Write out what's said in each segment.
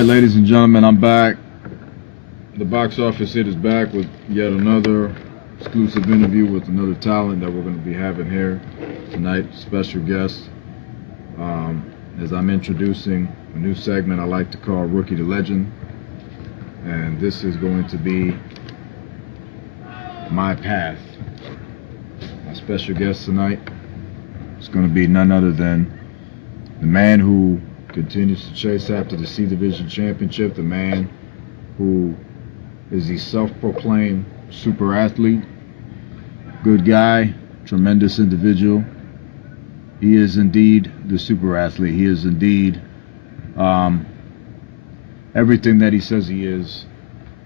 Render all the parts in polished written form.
right, ladies and gentlemen, I'm back. The box office hit is back with yet another exclusive interview with another talent that we're going to be having here tonight. Special guest. As I'm introducing a new segment I like to call Rookie to Legend. And this is going to be my path. My special guest tonight is going to be none other than the man who continues to chase after the C Division Championship, the man who is the self-proclaimed super athlete, good guy, tremendous individual. He is indeed the super athlete. He is indeed everything that he says he is,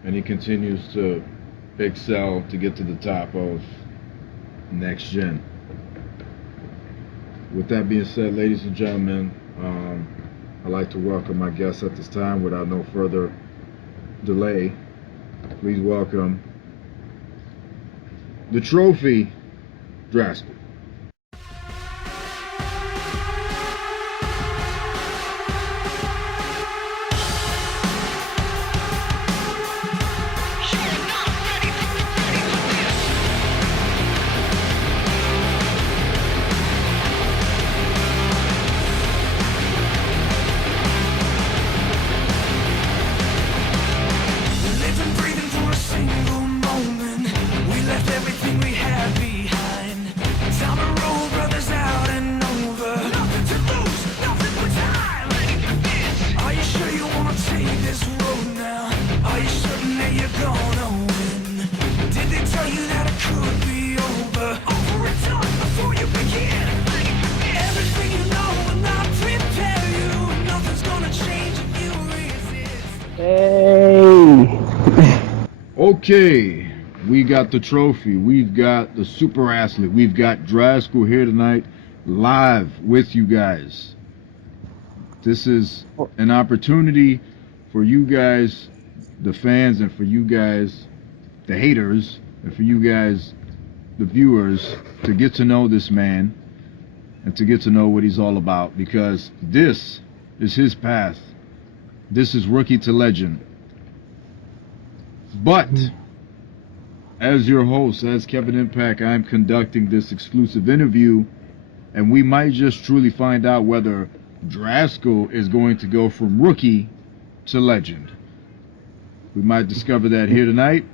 and he continues to excel to get to the top of next gen. With that being said, ladies and gentlemen, I'd like to welcome my guests at this time without no further delay. Please welcome the trophy, Drascal. Okay, we got the trophy, we've got the super athlete, we've got Drascal here tonight, live with you guys. This is an opportunity for you guys, the fans, and for you guys, the haters, and for you guys, the viewers, to get to know this man and to get to know what he's all about, because this is his path. This is Rookie to Legend. But as your host, as Kevin Impact, I'm conducting this exclusive interview, and we might just truly find out whether Drascal is going to go from rookie to legend. We might discover that here tonight.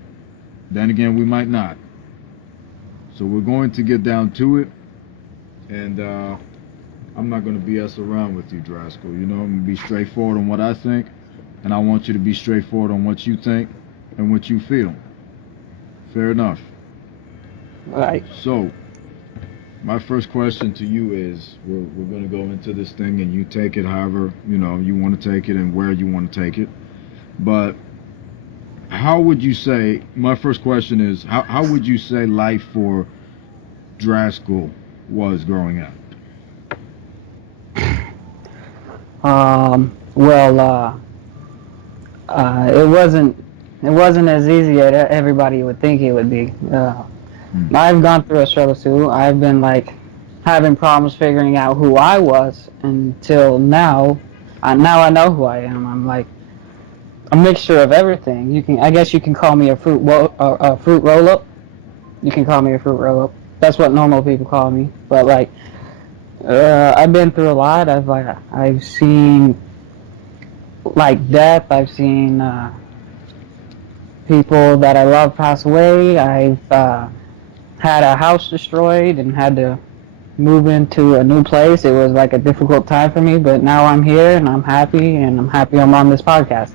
Then again, we might not. So we're going to get down to it, and I'm not going to BS around with you, Drascal. You know, I'm going to be straightforward on what I think, and I want you to be straightforward on what you think and what you feel. Fair enough. All right. So, my first question to you is, we're going to go into this thing, and you take it however, you know, you want to take it and where you want to take it. But how would you say, my first question is, how would you say life for Drascal was growing up? It wasn't as easy as everybody would think it would be. I've gone through a struggle too. I've been having problems figuring out who I was until now. Now I know who I am. I'm like a mixture of everything. I guess you can call me a fruit roll-up. You can call me a fruit roll-up. That's what normal people call me. But I've been through a lot. I've seen death. I've seen people that I love pass away. I've had a house destroyed and had to move into a new place. It was a difficult time for me, but now I'm here and I'm happy, I'm on this podcast.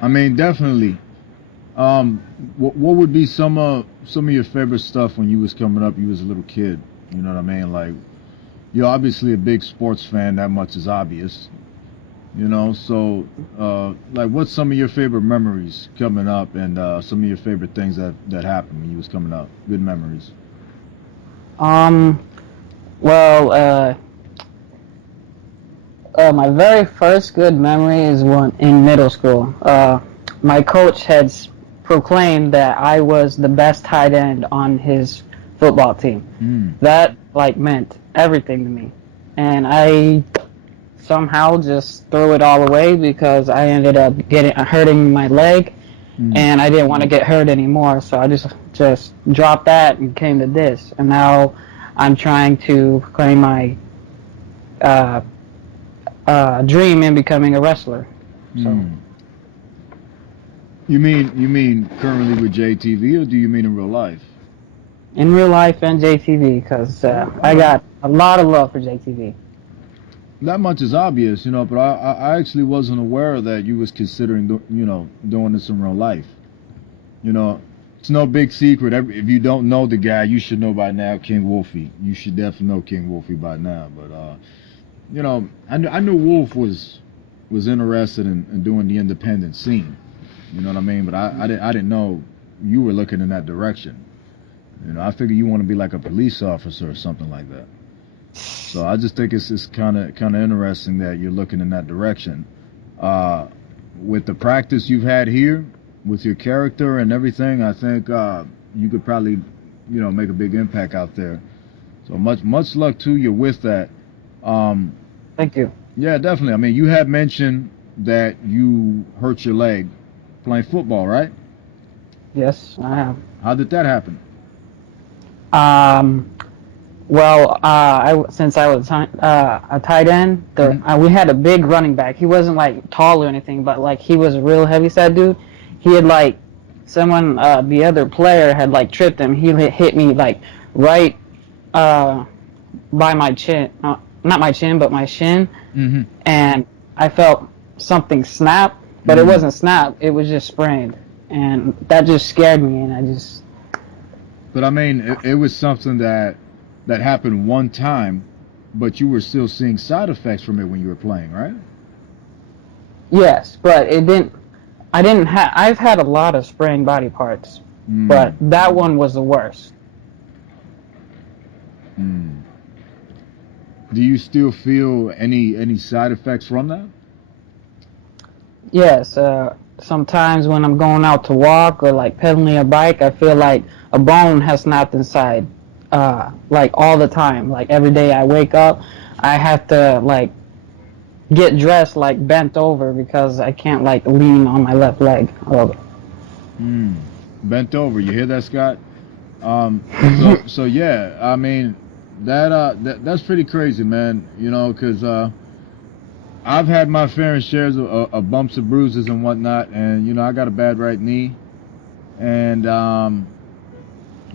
I mean, definitely. What would be some of your favorite stuff when you was coming up? You was a little kid, you know what I mean? You're obviously a big sports fan. That much is obvious. You know, so what's some of your favorite memories coming up, and some of your favorite things that happened when you was coming up? Good memories. My very first good memory is in middle school. My coach had proclaimed that I was the best tight end on his football team. That meant everything to me, and I somehow just threw it all away because I ended up getting hurting my leg, Mm. and I didn't want to get hurt anymore. So I just dropped that and came to this, and now I'm trying to claim my uh, dream in becoming a wrestler. So Mm. You mean currently with JTV, or do you mean in real life? in real life and JTV, because Oh, all I right. got a lot of love for JTV. That much is obvious, but I actually wasn't aware that you was considering, doing this in real life. You know, it's no big secret. If you don't know the guy, you should know by now, King Wolfie. You should definitely know King Wolfie by now. But I knew Wolf was interested in doing the independent scene. You know what I mean? But I didn't know you were looking in that direction. I figure you want to be like a police officer or something like that. So I just think it's kind of interesting that you're looking in that direction. Uh, with the practice you've had here, with your character and everything, I think you could probably, make a big impact out there. So much luck to you with that. Um, Thank you. yeah, definitely. I mean, you had mentioned that you hurt your leg playing football, right? Yes, I have. How did that happen? Um, well, since I was a tight end, Hmm. we had a big running back. He wasn't like tall or anything, but like he was a real heavy set dude. He had like the other player had like tripped him. He hit me like right uh, by my chin, not my chin, but my shin, Hmm. and I felt something snap, but it Mm. wasn't snap. It was just sprained, and that just scared me, and I just But I mean, it was something that happened one time, but you were still seeing side effects from it when you were playing, right? yes, but it didn't. I didn't have. I've had a lot of sprained body parts, but Mm. that one was the worst. Mm. Do you still feel any side effects from that? Yes, sometimes when I'm going out to walk or like pedaling a bike, I feel like a bone has snapped inside. Like all the time. Like every day I wake up, I have to like get dressed like bent over because I can't like lean on my left leg a little bit. Mm. Bent over. You hear that, Scott? So yeah. I mean, that's pretty crazy, man. Because I've had my fair shares of bumps and bruises and whatnot, and I got a bad right knee, and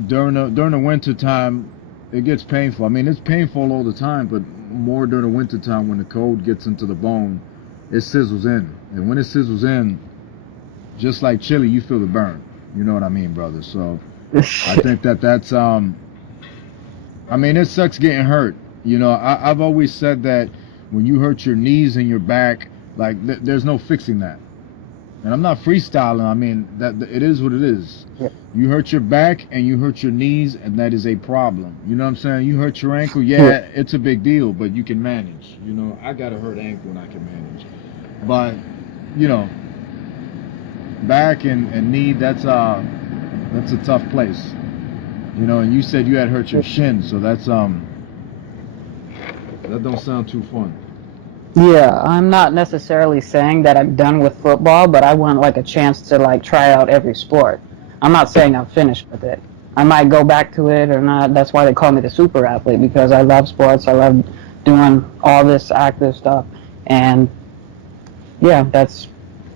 during the winter time, it gets painful. I mean, it's painful all the time, but more during the winter time when the cold gets into the bone, it sizzles in, and when it sizzles in, just like chili, you feel the burn. You know what I mean, brother? So I think that's I mean, it sucks getting hurt. I've always said that when you hurt your knees and your back, like there's no fixing that. And I'm not freestyling. I mean, that it is what it is. Yeah. You hurt your back and you hurt your knees, and that is a problem. You know what I'm saying? You hurt your ankle, yeah, it's a big deal, but you can manage. I got a hurt ankle and I can manage. But, you know, back and knee, that's a tough place. And you said you had hurt your shin, so that don't sound too fun. Yeah, I'm not necessarily saying that I'm done with football, but I want like a chance to like try out every sport. I'm not saying I'm finished with it. I might go back to it or not. That's why they call me the super athlete because I love sports. I love doing all this active stuff. And yeah, that's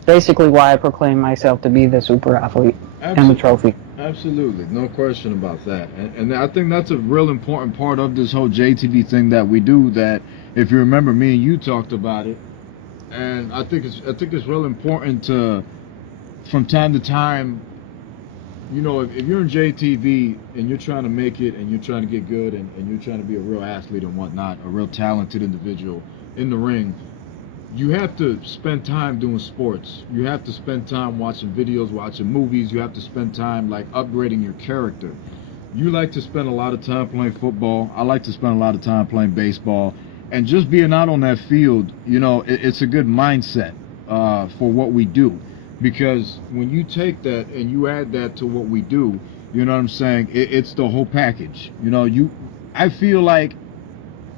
basically why I proclaim myself to be the super athlete and the Absolutely. trophy. Absolutely, no question about that. And I think that's a real important part of this whole JTV thing that we do. That if you remember, me and you talked about it, and I think it's real important to, from time to time, if you're in JTV and you're trying to make it and you're trying to get good and you're trying to be a real athlete and whatnot, a real talented individual in the ring, you have to spend time doing sports. You have to spend time watching videos, watching movies. You have to spend time like upgrading your character. You like to spend a lot of time playing football. I like to spend a lot of time playing baseball. And just being out on that field, it's a good mindset for what we do. Because when you take that and you add that to what we do, you know what I'm saying? It's the whole package. I feel like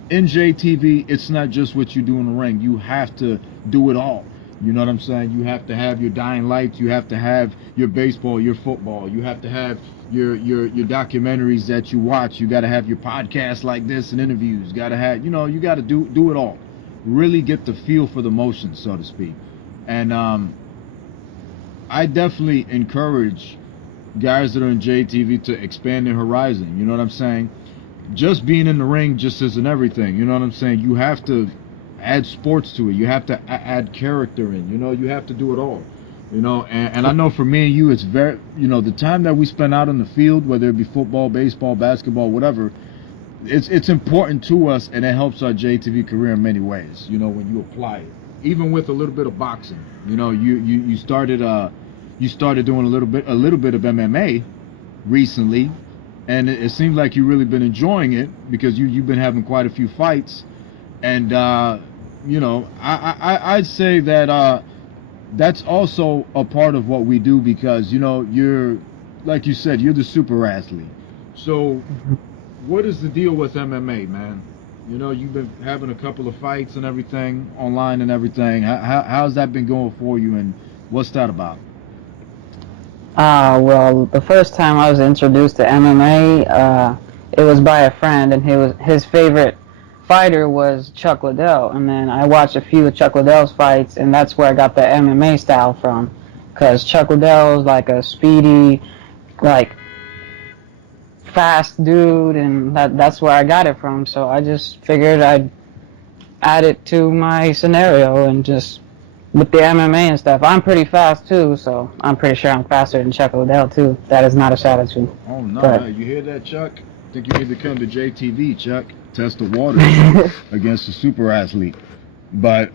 in JTV, it's not just what you do in the ring. You have to do it all. You know what I'm saying? You have to have your dying lights. You have to have your baseball, your football. You have to have your documentaries that you watch. You got to have your podcasts like this and interviews. Got to have, you got to do it all. Really get the feel for the motion, so to speak. And I definitely encourage guys that are in JTV to expand their horizon. You know what I'm saying? Just being in the ring just isn't everything. You know what I'm saying? You have to add sports to it. You have to add character in. You have to do it all. And I know for me and you, it's very, the time that we spend out on the field, whether it be football, baseball, basketball, whatever, it's important to us, and it helps our JTV career in many ways. When you apply it, even with a little bit of boxing. You started doing a little bit of MMA recently, and it seems like you've really been enjoying it because you've been having quite a few fights, and I'd say that that's also a part of what we do because you're, like you said, you're the super athlete. So what is the deal with MMA, man? You've been having a couple of fights and everything online and everything. How's that been going for you, and what's that about? Well, the first time I was introduced to MMA, it was by a friend, and his favorite fighter was Chuck Liddell. And then I watched a few of Chuck Liddell's fights, and that's where I got the MMA style from. Because Chuck Liddell is like a speedy, like, fast dude, and that's where I got it from. So I just figured I'd add it to my scenario and just with the MMA and stuff. I'm pretty fast too, so I'm pretty sure I'm faster than Chuck Liddell too. That is not a shout at you. Oh no, But you hear that, Chuck? I think you need to come to JTV, Chuck. Test the waters against a super athlete. But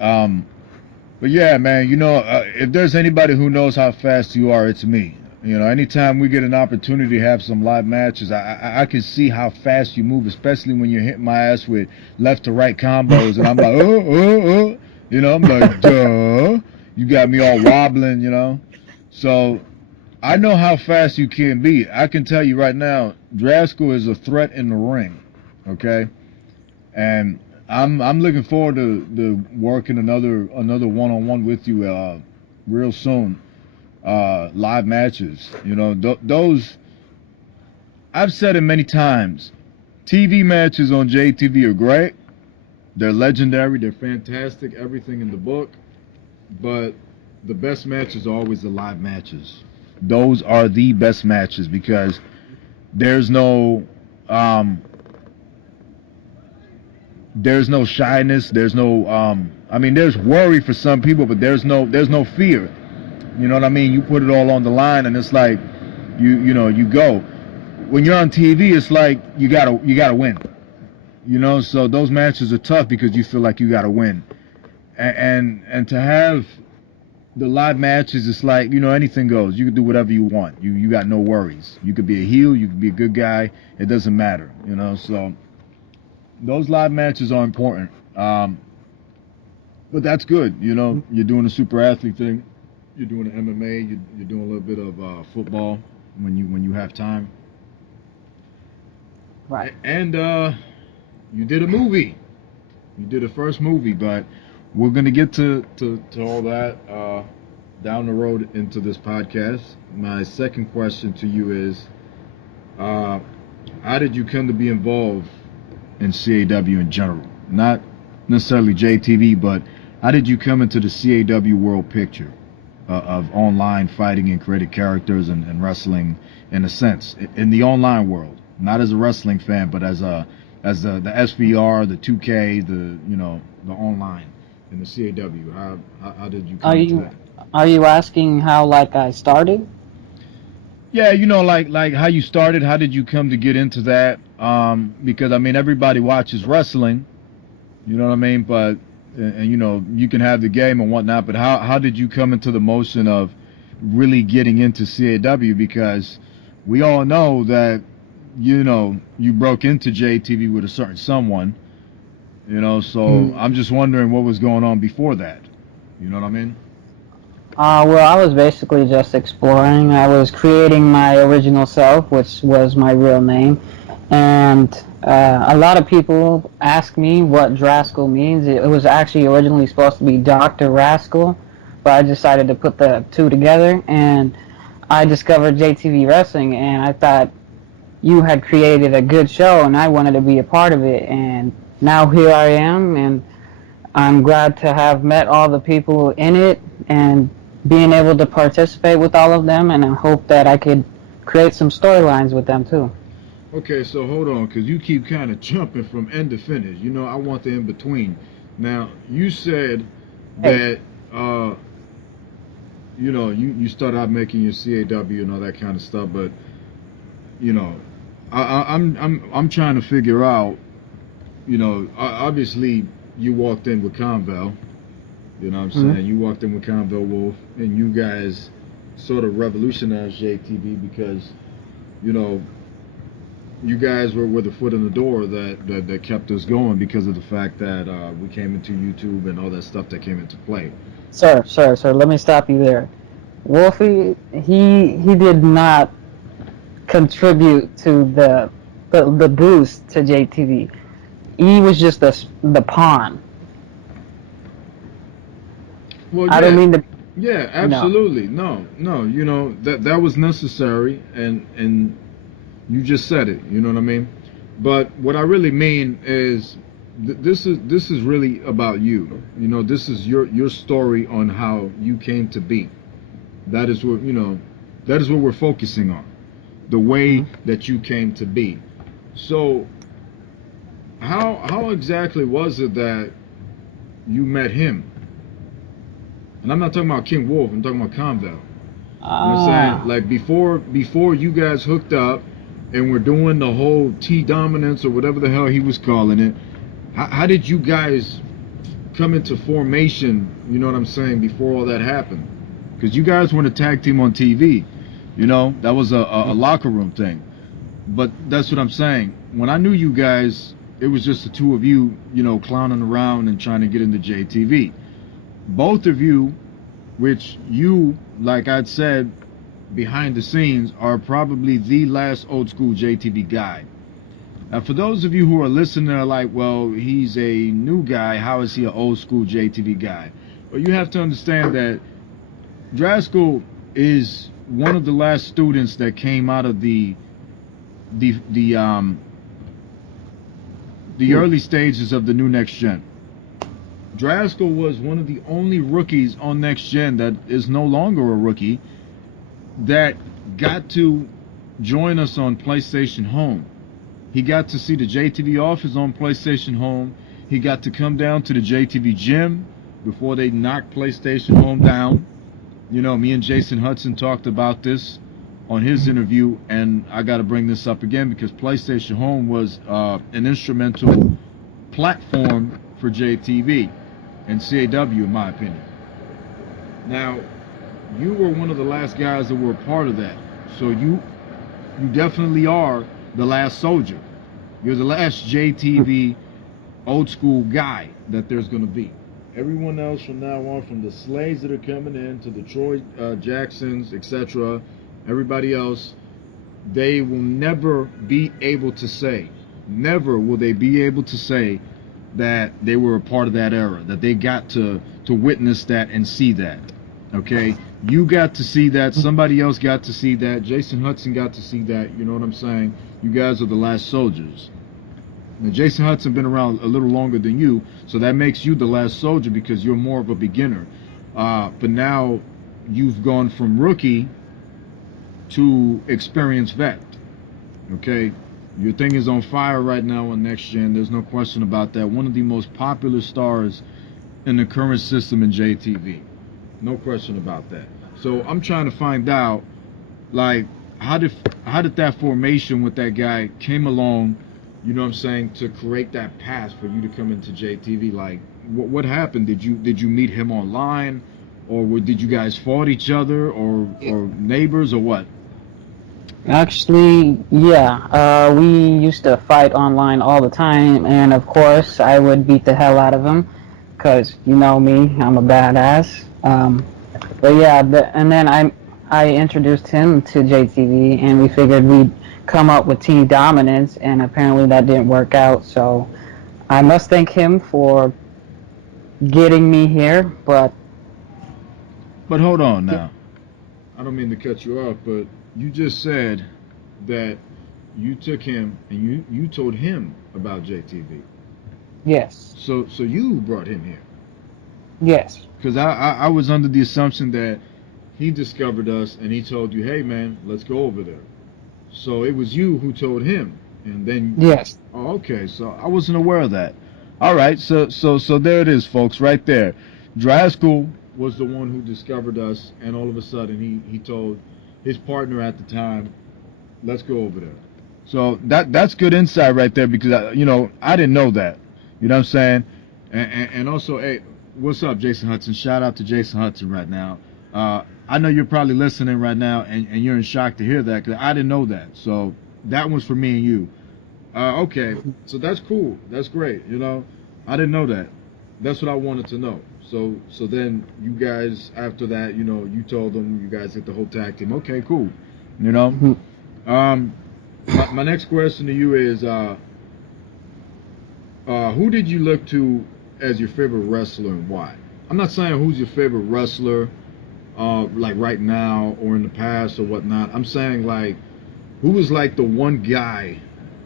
yeah, man. If there's anybody who knows how fast you are, it's me. Anytime we get an opportunity to have some live matches, I can see how fast you move, especially when you're hitting my ass with left to right combos, and I'm like, oh. I'm like, duh. You got me all wobbling. So I know how fast you can be. I can tell you right now, Drascal is a threat in the ring. Okay, and I'm looking forward to working another one-on-one with you real soon. Live matches. Those I've said it many times. TV matches on JTV are great. They're legendary. They're fantastic. Everything in the book. But the best matches are always the live matches. Those are the best matches because there's no shyness. There's no there's worry for some people, but there's no fear. You know what I mean? You put it all on the line, and it's like you go. When you're on TV, it's like you gotta win. So those matches are tough because you feel like you gotta win, and to have the live matches, it's like anything goes. You can do whatever you want. You got no worries. You could be a heel, you could be a good guy. It doesn't matter. So those live matches are important. But that's good. You're doing the super athlete thing. You're doing the MMA. You're doing a little bit of football when you have time. right. And you did a movie. You did a first movie, but we're gonna get to all that down the road into this podcast. My second question to you is, how did you come to be involved in CAW in general? Not necessarily JTV, but how did you come into the CAW world picture of online fighting and created characters and wrestling in a sense in the online world? Not as a wrestling fan, but as the SVR, the 2K, the online in the CAW. How did you come to that? Are you asking how I started? Yeah, like how you started. How did you come to get into that? Because everybody watches wrestling. You know what I mean? But and you can have the game and whatnot. But how did you come into the motion of really getting into CAW? Because we all know that you broke into JTV with a certain someone. So I'm just wondering what was going on before that. You know what I mean? Well, I was basically just exploring. I was creating my original self, which was my real name, and A lot of people ask me what Drascal means. It was actually originally supposed to be Dr. Rascal, but I decided to put the two together, and I discovered JTV Wrestling, and I thought you had created a good show, and I wanted to be a part of it, and now here I am, and I'm glad to have met all the people in it, and being able to participate with all of them, and I hope that I could create some storylines with them too. Okay, so hold on, because you keep kind of jumping from end to finish. You know, I want the in between. Now, you said Hey, that, you start out making your CAW and all that kind of stuff, but you know, I'm trying to figure out. Obviously, you walked in with Conval. You know what I'm mhm. saying? You walked in with Conval Wolf, and you guys sort of revolutionized JTV because you know you guys were the foot in the door that kept us going because of the fact that we came into YouTube and all that stuff that came into play. Sir, let me stop you there. Wolfie, he did not contribute to the boost to JTV. He was just the pawn. Well, I don't yeah, mean to, yeah, no. absolutely. No, no, that was necessary, and you just said it. You know what I mean? But what I really mean is this is really about you. This is your story on how you came to be. That is what that is what we're focusing on. The way Mhm. that you came to be. So how exactly was it that you met him? And I'm not talking about King Wolf. I'm talking about Conval. You know what I'm saying? Ah, Like before you guys hooked up and were doing the whole T dominance or whatever the hell he was calling it. How did you guys come into formation? You know what I'm saying? Before all that happened, because you guys weren't a tag team on TV. That was a locker room thing. But that's what I'm saying. When I knew you guys, it was just the two of you, clowning around and trying to get into JTV. Both of you, which you, like I'd said, behind the scenes, are probably the last old school JTV guy. Now, for those of you who are listening, are like, well, he's a new guy. How is he an old school JTV guy? Well, you have to understand that Drascal is one of the last students that came out of the the um the hmm. early stages of the new next gen. Drascal was one of the only rookies on next gen that is no longer a rookie that got to join us on PlayStation Home. He got to see the JTV office on PlayStation Home. He got to come down to the JTV gym before they knocked PlayStation Home down. Me and Jason Hudson talked about this on his interview, and I got to bring this up again because PlayStation Home was an instrumental platform for JTV and CAW, in my opinion. Now, you were one of the last guys that were a part of that, so you definitely are the last soldier. You're the last JTV old school guy that there's going to be. Everyone else from now on, from the Slays that are coming in to the Troy Jacksons, etc., everybody else, they will never be able to say, never will they be able to say that they were a part of that era, that they got to witness that and see that. Okay, you got to see that. Somebody else got to see that. Jason Hudson got to see that. You know what I'm saying? You guys are the last soldiers. Now, Jason Hudson been around a little longer than you, so that makes you the last soldier because you're more of a beginner. But now you've gone from rookie to experienced vet. Okay, your thing is on fire right now on Next Gen. There's no question about that. One of the most popular stars in the current system in JTV. No question about that. So I'm trying to find out, like, how did how did that formation with that guy came along, you know what I'm saying, to create that path for you to come into JTV? Like, what happened? Did you meet him online, or did you guys fought each other, or neighbors, or what? Actually, yeah, we used to fight online all the time, and of course, I would beat the hell out of him, cause you know me, I'm a badass. But yeah, and then I introduced him to JTV, and we figured we'd come up with team dominance, and apparently that didn't work out. So I must thank him for getting me here. But hold on now. I don't mean to cut you off, but you just said that you took him and you told him about JTV. yes, So you brought him here. yes. Because I was under the assumption that he discovered us and he told you, hey man, let's go over there. So it was you who told him, and then Yes. oh, okay. So I wasn't aware of that. All right. So there it is, folks, right there. Drascal was the one who discovered us, and all of a sudden he told his partner at the time, let's go over there. So that's good insight right there because I didn't know that. You know what I'm saying? And also, hey, what's up, Jason Hudson? Shout out to Jason Hudson right now. I know you're probably listening right now, and you're in shock to hear that because I didn't know that. So that one's for me and you. Okay, so that's cool. That's great. I didn't know that. That's what I wanted to know. So then you guys after that, you told them you guys hit the whole tag team. Okay, cool. You know. Mhm. My next question to you is, who did you look to as your favorite wrestler and why? I'm not saying who's your favorite wrestler, like right now or in the past or whatnot. I'm saying like, who was like the one guy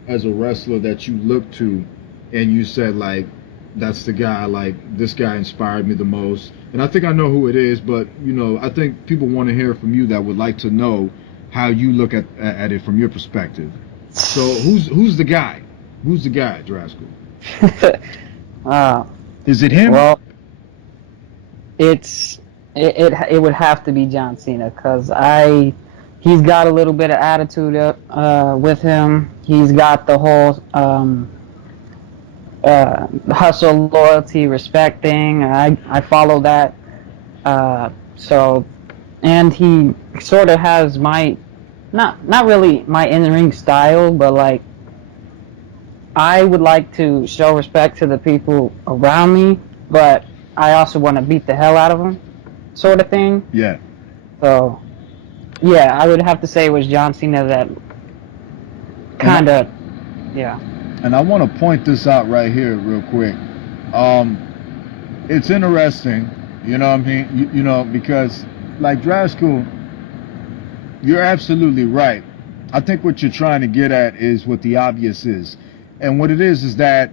as a wrestler that you looked to, and you said like, that's the guy. Like this guy inspired me the most. And I think I know who it is, but I think people want to hear from you that would like to know how you look at it from your perspective. So who's the guy? Who's the guy, Drascal? uh, Is it him? well, it would have to be John Cena because he's got a little bit of attitude with him. He's got the whole hustle, loyalty, respect thing. I follow that. So, and he sort of has my not really my in ring style, but like I would like to show respect to the people around me, but I also want to beat the hell out of them, sort of thing. Yeah. So, yeah, I would have to say it was John Cena that kind of, yeah. And I want to point this out right here, real quick. It's interesting, you know what I mean? Because like Drascal, you're absolutely right. I think what you're trying to get at is what the obvious is. And what it is that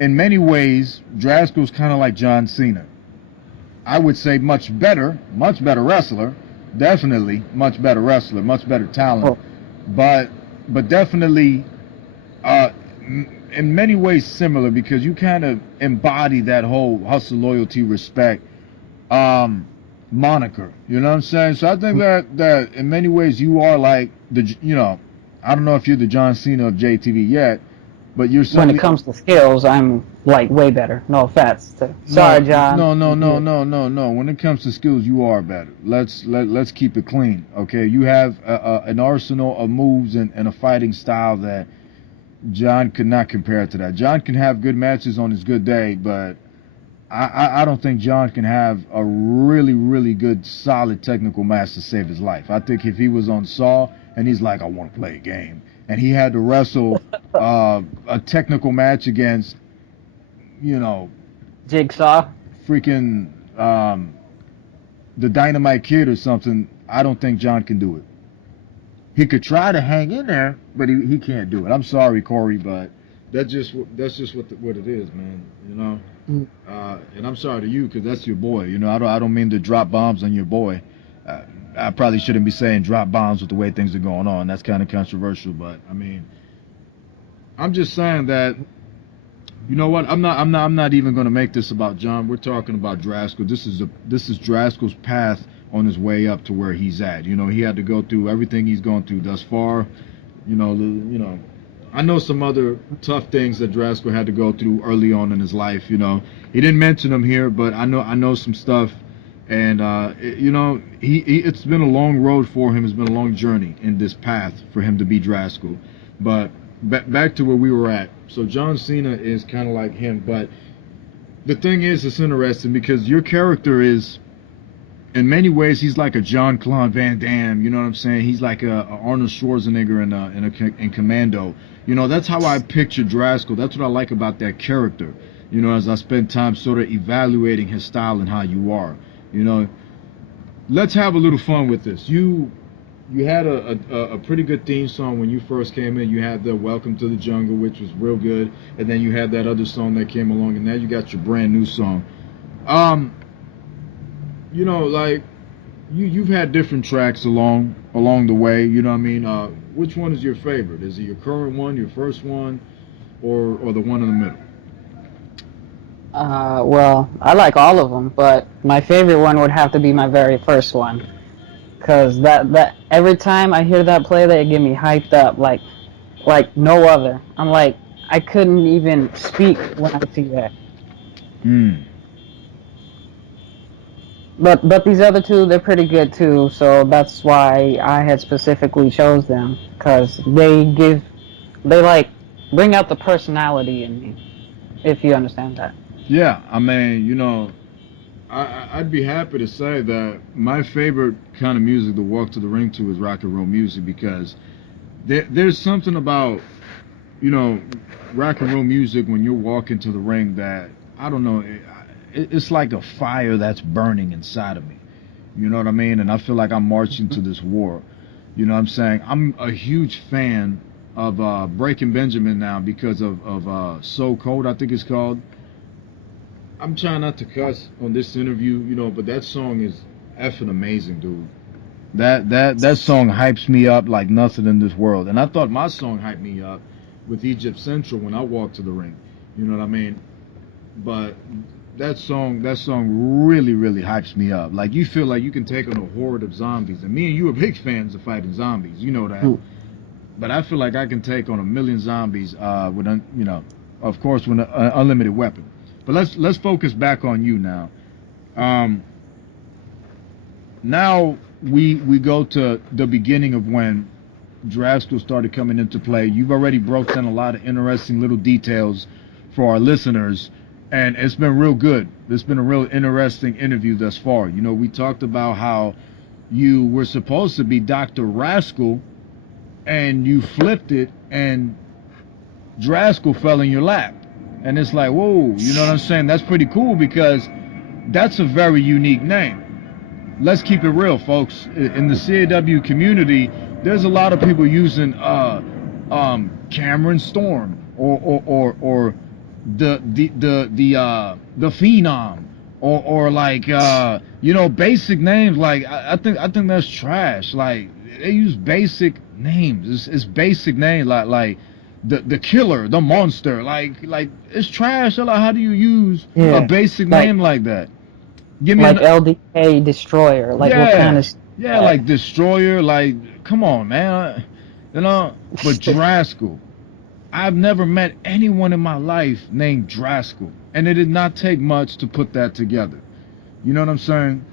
in many ways, Drascal's kind of like John Cena. I would say much better wrestler, definitely much better wrestler, much better talent, Oh, but definitely in many ways similar because you kind of embody that whole hustle, loyalty, respect moniker. You know what I'm saying? So I think that in many ways you are like I don't know if you're the John Cena of JTV yet, but you're when certainly. it comes to skills, I'm like way better. No offense. Sorry, John. No. When it comes to skills, you are better. Let's keep it clean, okay? You have an arsenal of moves and a fighting style that John could not compare to that. John can have good matches on his good day, but I don't think John can have a really, really good, solid technical match to save his life. I think if he was on Saw and he's like, I want to play a game, and he had to wrestle a technical match against, Jigsaw. freaking the Dynamite Kid or something, I don't think John can do it. He could try to hang in there, but he can't do it. I'm sorry, Corey, but that's just what it is, man. Mm. And I'm sorry to you because that's your boy. I don't mean to drop bombs on your boy. I probably shouldn't be saying drop bombs with the way things are going on. That's kind of controversial, but I mean, I'm just saying that. You know what? I'm not even going to make this about John. We're talking about Drascal. This is Drascal's path on his way up to where he's at. He had to go through everything he's gone through thus far. I know some other tough things that Drascal had to go through early on in his life. He didn't mention them here, but I know some stuff. And it's been a long road for him. It's been a long journey in this path for him to be Drascal. But back to where we were at. So John Cena is kind of like him, but the thing is, it's interesting because your character is in many ways, he's like a Jean-Claude Van Damme. You know what I'm saying? He's like a Arnold Schwarzenegger in Commando. You know, that's how I picture Drascal. That's what I like about that character. You know, as I spend time sort of evaluating his style and how you are. You know, let's have a little fun with this. You had a pretty good theme song when you first came in. You had the Welcome to the Jungle, which was real good, and then you had that other song that came along, and now you got your brand new song. You know, like you've had different tracks along the way. You know what I mean? Which one is your favorite? Is it your current one, your first one, or the one in the middle? Well, I like all of them, but my favorite one would have to be my very first one, cause that every time I hear that play, they get me hyped up like no other. I'm like I couldn't even speak when I see that. Hmm. But these other two, they're pretty good too. So that's why I had specifically chose them, cause they like bring out the personality in me. If you understand that. Yeah, I mean, you know, I'd be happy to say that my favorite kind of music to walk to the ring to is rock and roll music because there's something about, you know, rock and roll music when you're walking to the ring that, I don't know, it's like a fire that's burning inside of me. You know what I mean? And I feel like I'm marching to this war. You know what I'm saying? I'm a huge fan of Breaking Benjamin now because of So Cold, I think it's called. I'm trying not to cuss on this interview, you know, but that song is effing amazing, dude. That song hypes me up like nothing in this world. And I thought my song hyped me up with Egypt Central when I walked to the ring. You know what I mean? But that song really hypes me up. Like you feel like you can take on a horde of zombies. And me and you are big fans of fighting zombies. You know that. But I feel like I can take on a million zombies you know, of course, with an unlimited weapon. But let's focus back on you now. Um, Now we go to the beginning of when Drascal started coming into play. You've already broke down a lot of interesting little details for our listeners, and it's been real good. It's been a real interesting interview thus far. You know, we talked about how you were supposed to be Dr. Rascal, and you flipped it, and Drascal fell in your lap. And it's like, whoa, you know what I'm saying? That's pretty cool because that's a very unique name. Let's keep it real, folks. In the CAW community, there's a lot of people using Cameron Storm or the Phenom or like you know, basic names. Like I think that's trash. Like they use basic names. It's basic names like the killer, the monster. Like it's trash. Like, how do you use a Yeah, basic like name like that? Give me like an LDK Destroyer. Like what kind yeah, of yeah, that? like Destroyer, like come on, man, you know. But Drascal, I've never met anyone in my life named Drascal, and it did not take much to put that together. You know what I'm saying?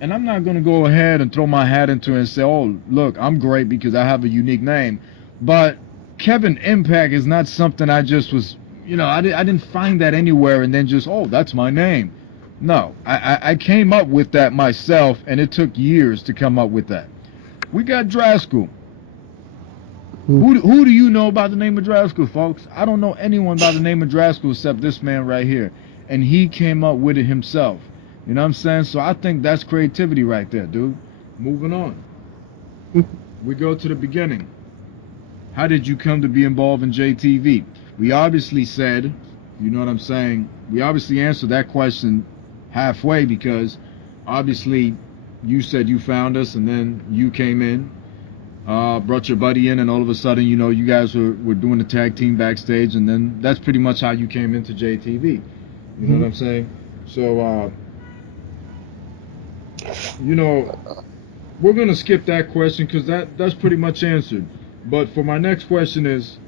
And I'm not gonna go ahead and throw my hat into it and say, oh, look, I'm great because I have a unique name. But Kevin Impact is not something I just was, you know, I didn't find that anywhere and then just, oh, that's my name. No, I came up with that myself, and it took years to come up with that. We got Drascal. Who do you know by the name of Drascal, folks? I don't know anyone by the name of Drascal except this man right here. And he came up with it himself. You know what I'm saying? So I think that's creativity right there, dude. Moving on. We go to the beginning. How did you come to be involved in JTV? We obviously said, you know what I'm saying? We obviously answered that question halfway because obviously you said you found us and then you came in, brought your buddy in, and all of a sudden, you know, you guys were doing the tag team backstage, and then that's pretty much how you came into JTV. You know what I'm saying? So, you know, we're going to skip that question because that's pretty much answered. But for my next question is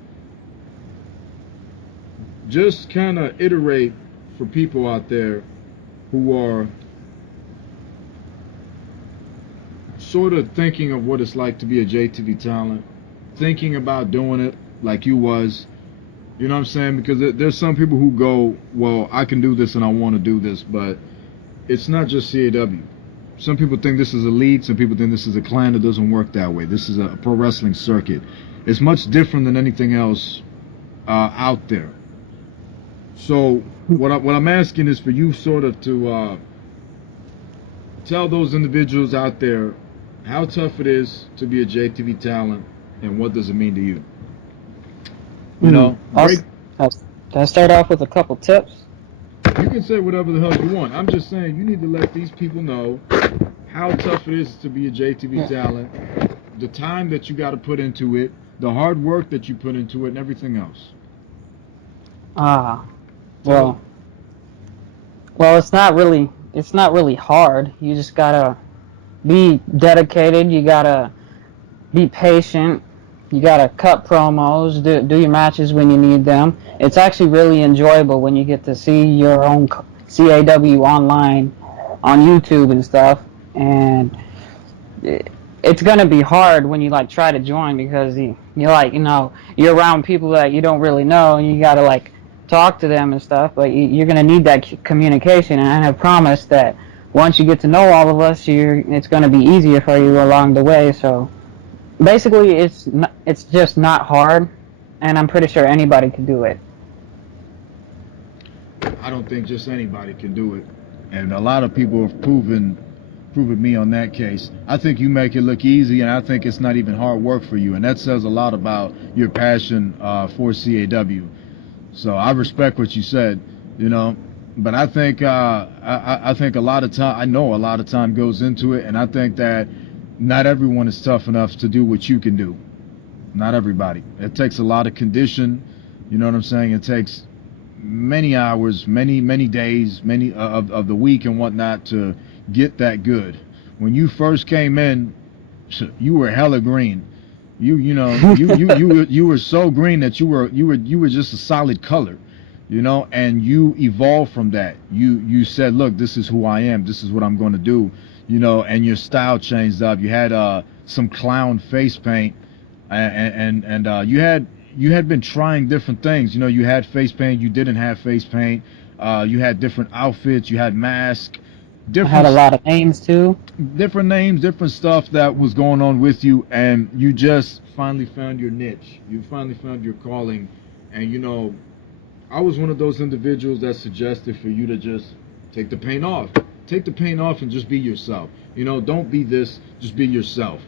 just kind of iterate for people out there who are sort of thinking of what it's like to be a JTV talent, thinking about doing it like you was. You know what I'm saying? Because there's some people who go, well, I can do this and I want to do this, but it's not just CAW. Some people think this is elite. Some people think this is a clan. It doesn't work that way. This is a pro wrestling circuit. It's much different than anything else out there. So what I'm asking is for you sort of to tell those individuals out there how tough it is to be a JTV talent and what does it mean to you. You know, break. Can I start off with a couple tips? You can say whatever the hell you want. I'm just saying you need to let these people know how tough it is to be a JTV talent, the time that you got to put into it, the hard work that you put into it, and everything else. Well, it's not really hard. You just gotta be dedicated. You gotta be patient. You gotta cut promos, do your matches when you need them. It's actually really enjoyable when you get to see your own CAW online on YouTube and stuff. And it's gonna be hard when you like try to join because you're like you're around people that you don't really know and you gotta like talk to them and stuff. But you're gonna need that communication. And I have promised that once you get to know all of us, it's gonna be easier for you along the way. So. Basically, it's just not hard, and I'm pretty sure anybody can do it. I don't think just anybody can do it, and a lot of people have proven me on that case. I think you make it look easy, and I think it's not even hard work for you, and that says a lot about your passion for CAW. So I respect what you said, but I think I think a lot of time, I know a lot of time goes into it, and I think that not everyone is tough enough to do what you can do. Not everybody. It takes a lot of condition. You know what I'm saying? It takes many hours, many days, many of the week and whatnot to get that good. When you first came in, you were hella green. You were so green that you were just a solid color. And you evolved from that. You said, look, this is who I am. This is what I'm going to do. And your style changed up. You had some clown face paint, and you had been trying different things. You had face paint. You didn't have face paint. You had different outfits. You had masks. I had a lot of names too. Different names, different stuff that was going on with you, and you just finally found your niche. You finally found your calling, and I was one of those individuals that suggested for you to just take the paint off. Take the paint off and just be yourself. Don't be this, just be yourself.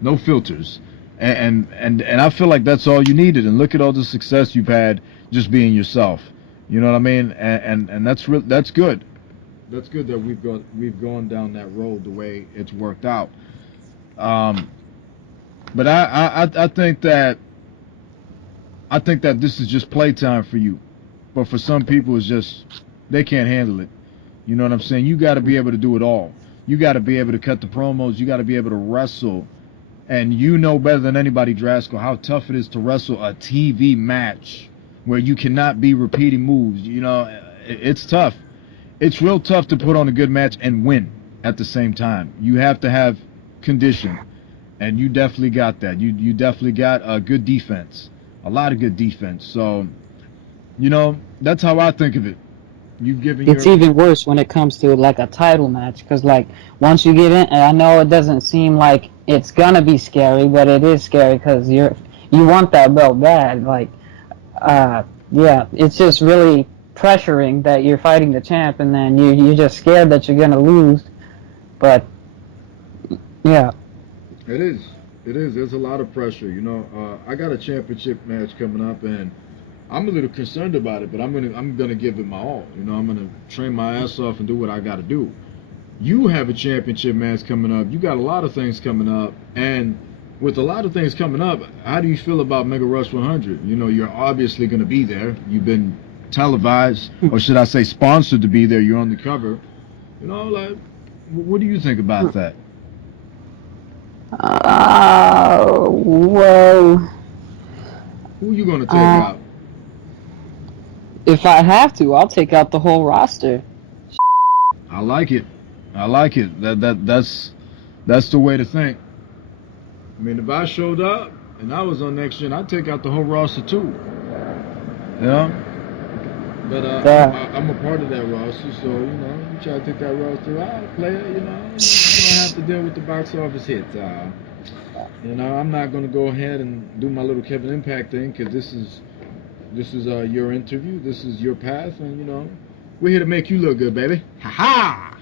No filters. And I feel like that's all you needed. And look at all the success you've had just being yourself. You know what I mean? And that's good. That's good that we've gone down that road the way it's worked out. But I think that this is just playtime for you. But for some people it's just they can't handle it. You know what I'm saying? You got to be able to do it all. You got to be able to cut the promos. You got to be able to wrestle. And you know better than anybody, Drascal, how tough it is to wrestle a TV match where you cannot be repeating moves. It's tough. It's real tough to put on a good match and win at the same time. You have to have condition. And you definitely got that. You definitely got a good defense. A lot of good defense. So, that's how I think of it. It's even worse when it comes to like a title match because like once you get in, and I know it doesn't seem like it's gonna be scary, but it is scary because you want that belt bad. Like, it's just really pressuring that you're fighting the champ, and then you're just scared that you're gonna lose. But yeah, it is. There's a lot of pressure. I got a championship match coming up, and I'm a little concerned about it, but I'm gonna give it my all. I'm gonna train my ass off and do what I gotta do. You have a championship match coming up. You got a lot of things coming up, and with a lot of things coming up, how do you feel about Mega Rush 100? You're obviously gonna be there. You've been televised, or should I say, sponsored to be there. You're on the cover. What do you think about that? Well, who are you gonna take out? If I have to, I'll take out the whole roster. I like it. That's the way to think. I mean, if I showed up and I was on Next Gen, I'd take out the whole roster too. But I'm a part of that roster, so you try to take that roster out, player. have to deal with the box office hits. I'm not gonna go ahead and do my little Kevin Impact thing because this is your interview. This is your path, and we're here to make you look good, baby. Ha ha.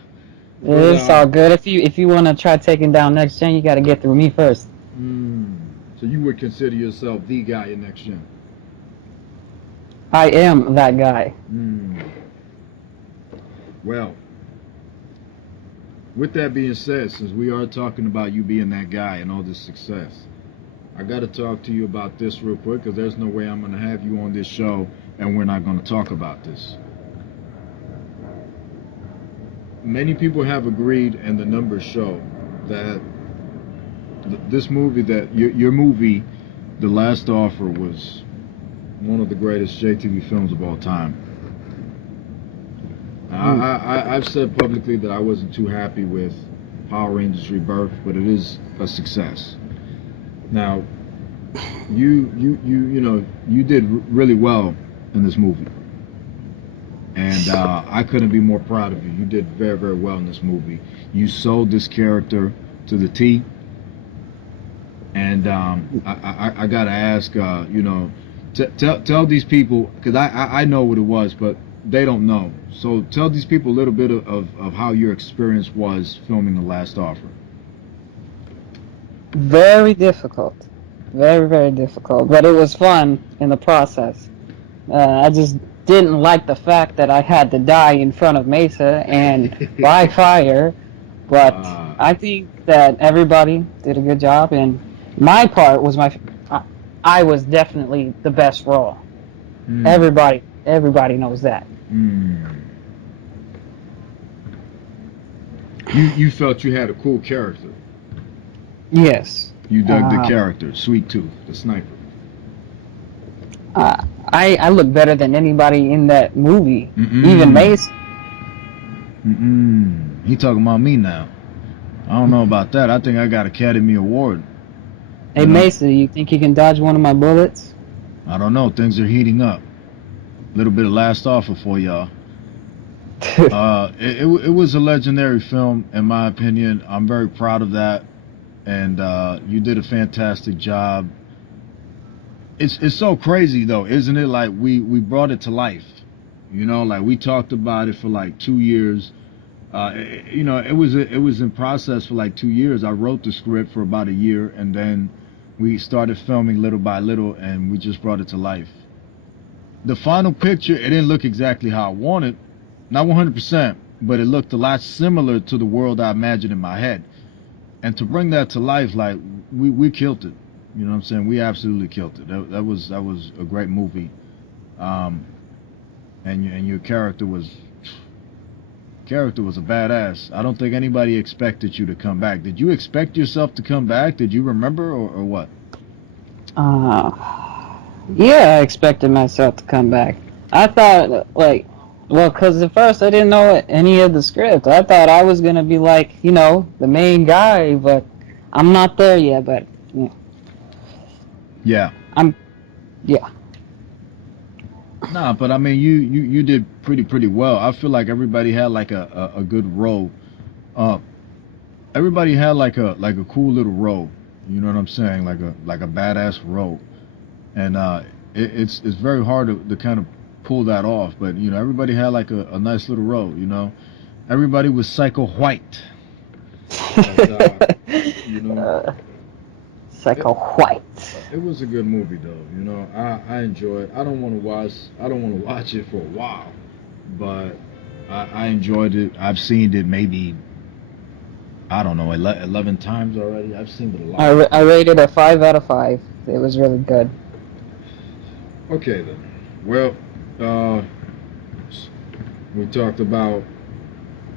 But It's all good. If you want to try taking down next gen, you got to get through me first. so you would consider yourself the guy in next gen? I am that guy. Well, with that being said, since we are talking about you being that guy and all this success, I got to talk to you about this real quick because there's no way I'm going to have you on this show and we're not going to talk about this. Many people have agreed, and the numbers show, that this movie, that your movie, The Last Offer, was one of the greatest JTV films of all time. I've said publicly that I wasn't too happy with Power Rangers Rebirth, but it is a success. Now, you did really well in this movie, and I couldn't be more proud of you. You did very, very well in this movie. You sold this character to the T, and I gotta ask, tell these people, because I know what it was, but they don't know. So tell these people a little bit of how your experience was filming The Last Offer. Very difficult. Very, very difficult. But it was fun in the process. I just didn't like the fact that I had to die in front of Mesa and by fire. But I think that everybody did a good job, and my part was I was definitely the best role. Everybody knows that. You felt you had a cool character. Yes. You dug the character, Sweet Tooth, the sniper. I look better than anybody in that movie, even Mace. He talking about me now. I don't know about that. I think I got Academy Award. Hey, Mason, you think you can dodge one of my bullets? I don't know. Things are heating up. A little bit of Last Offer for y'all. It was a legendary film, in my opinion. I'm very proud of that, and you did a fantastic job. It's so crazy though, isn't it? Like we brought it to life. Like we talked about it for like 2 years. It was in process for like 2 years. I wrote the script for about a year, and then we started filming little by little, and we just brought it to life. The final picture, it didn't look exactly how I wanted, not 100%, but it looked a lot similar to the world I imagined in my head. And to bring that to life, like we killed it. You know what I'm saying? We absolutely killed it. That was a great movie. And your character was a badass. I don't think anybody expected you to come back. Did you expect yourself to come back? Did you remember or what? Yeah, I expected myself to come back. I thought, because at first I didn't know any of the script. I thought I was going to be like, the main guy, but I'm not there yet, but, Yeah. Yeah. Nah, but I mean, you did pretty well. I feel like everybody had like a good role. Everybody had like a cool little role. You know what I'm saying? Like a badass role. And it's very hard to kind of pull that off. But everybody had like a nice little role. Everybody was Psycho White. But, Psycho White. It was a good movie though. I enjoy it. I don't want to watch it for a while, but I enjoyed it. I've seen it maybe, I don't know, 11 times already. I've seen it a lot. I rated it 5 out of 5. It was really good. Okay then. Well, we talked about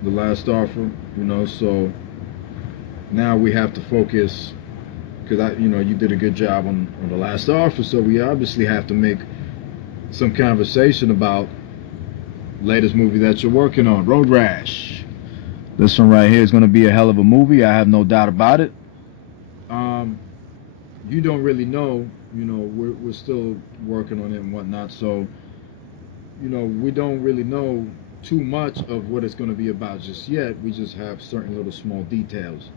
The Last Offer, so now we have to focus, because you did a good job on The Last Offer, so we obviously have to make some conversation about latest movie that you're working on, Road Rash. This one right here is going to be a hell of a movie. I have no doubt about it. You don't really know, we're still working on it and whatnot, so we don't really know too much of what it's going to be about just yet. We just have certain little small details.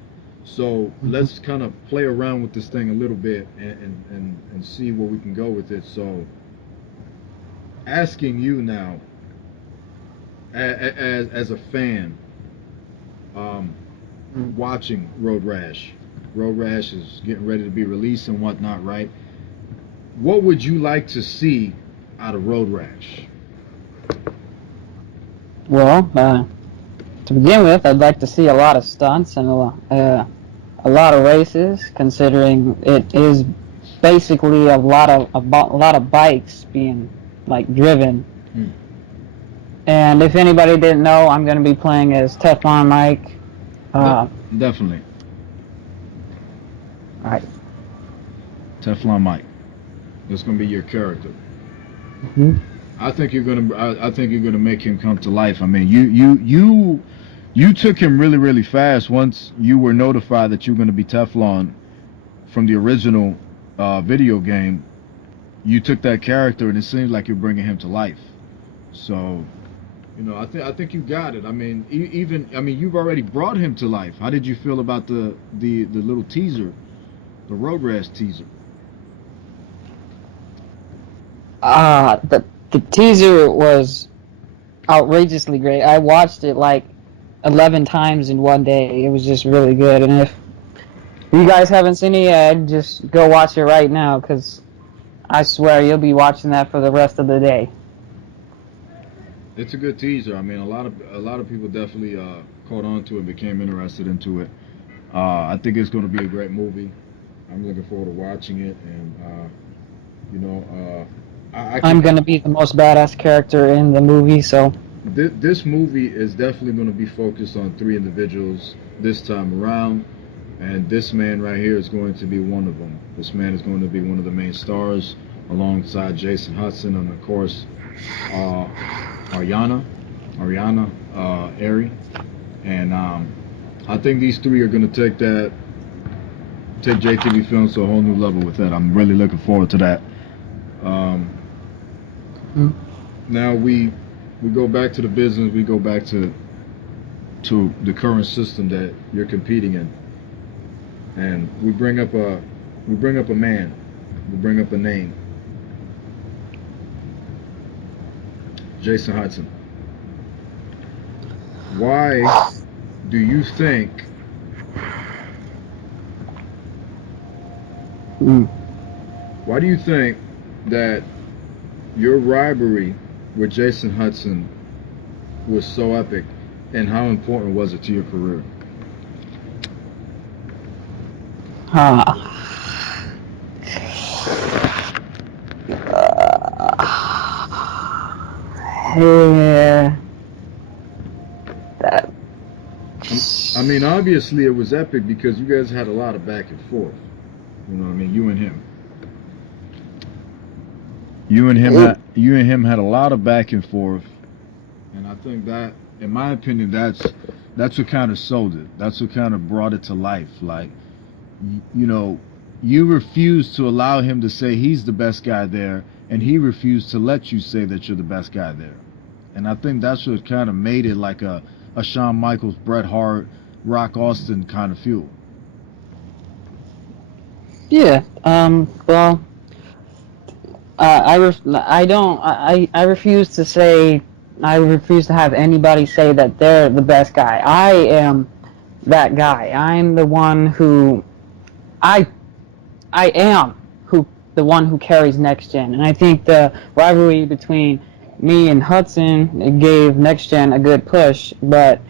So Mhm. let's kind of play around with this thing a little bit and see where we can go with it. So asking you now, as a fan, um, Mm. watching Road Rash. Road Rash is getting ready to be released and whatnot, right? What would you like to see out of Road Rash? Well, to begin with, I'd like to see a lot of stunts and a lot of races, considering it is basically a lot of bikes being like driven. Hmm. And if anybody didn't know, I'm going to be playing as Teflon Mike. De- Uh, Definitely, right. Teflon Mike. That's gonna be your character. Mhm. I think you're gonna make him come to life. I mean, you took him really really fast once you were notified that you were gonna be Teflon from the original video game. You took that character, and it seems like you're bringing him to life. So, I think you got it. I mean, even I mean, you've already brought him to life. How did you feel about the little teaser, the Road Rash teaser? The teaser was outrageously great. I watched it like 11 times in one day. It was just really good. And if you guys haven't seen it yet, just go watch it right now, because I swear you'll be watching that for the rest of the day. It's a good teaser. I mean, a lot of people definitely caught on to it, became interested into it. I think it's going to be a great movie. I'm looking forward to watching it, and you know, I I'm can. gonna be the most badass character in the movie, so This movie is definitely going to be focused on three individuals this time around, and this man right here is going to be one of them. This man is going to be one of the main stars, alongside Jason Hudson, and of course, uh, Ariana, Ari, and I think these three are going to take JTV Films to a whole new level with that. I'm really looking forward to that. Um, mm, Now we go back to the business. We go back to the current system that you're competing in, and we bring up a man, we bring up a name, Jason Hudson. Why do you think? mm. Why do you think that your rivalry with Jason Hudson was so epic, and how important was it to your career? Ah. Yeah, that. I mean, obviously it was epic because you guys had a lot of back and forth. You know what I mean? You and him. You and him had a lot of back and forth, and I think that, in my opinion, that's what kind of sold it. That's what kind of brought it to life. Like, you know, you refused to allow him to say he's the best guy there, and he refused to let you say that you're the best guy there. And I think that's what kind of made it like a Shawn Michaels, Bret Hart, Rock Austin kind of feud. Yeah. Well, I don't. I refuse to say. I refuse to have anybody say that they're the best guy. I am that guy. I'm the one who. I I am who the one who carries next gen, and I think the rivalry between me and Hudson gave next gen a good push. But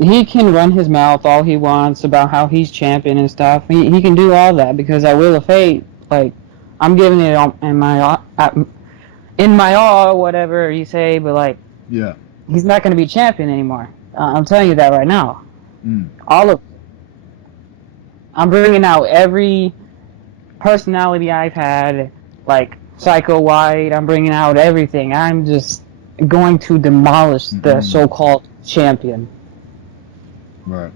he can run his mouth all he wants about how he's champion and stuff. He can do all that because I will of fate. Like, I'm giving it in my all, whatever you say. But like, Yeah. he's not going to be champion anymore. I'm telling you that right now. Mm. All of I'm bringing out every personality I've had, like Psycho White. I'm bringing out everything. I'm just going to demolish the Mm-mm. so-called champion. Right.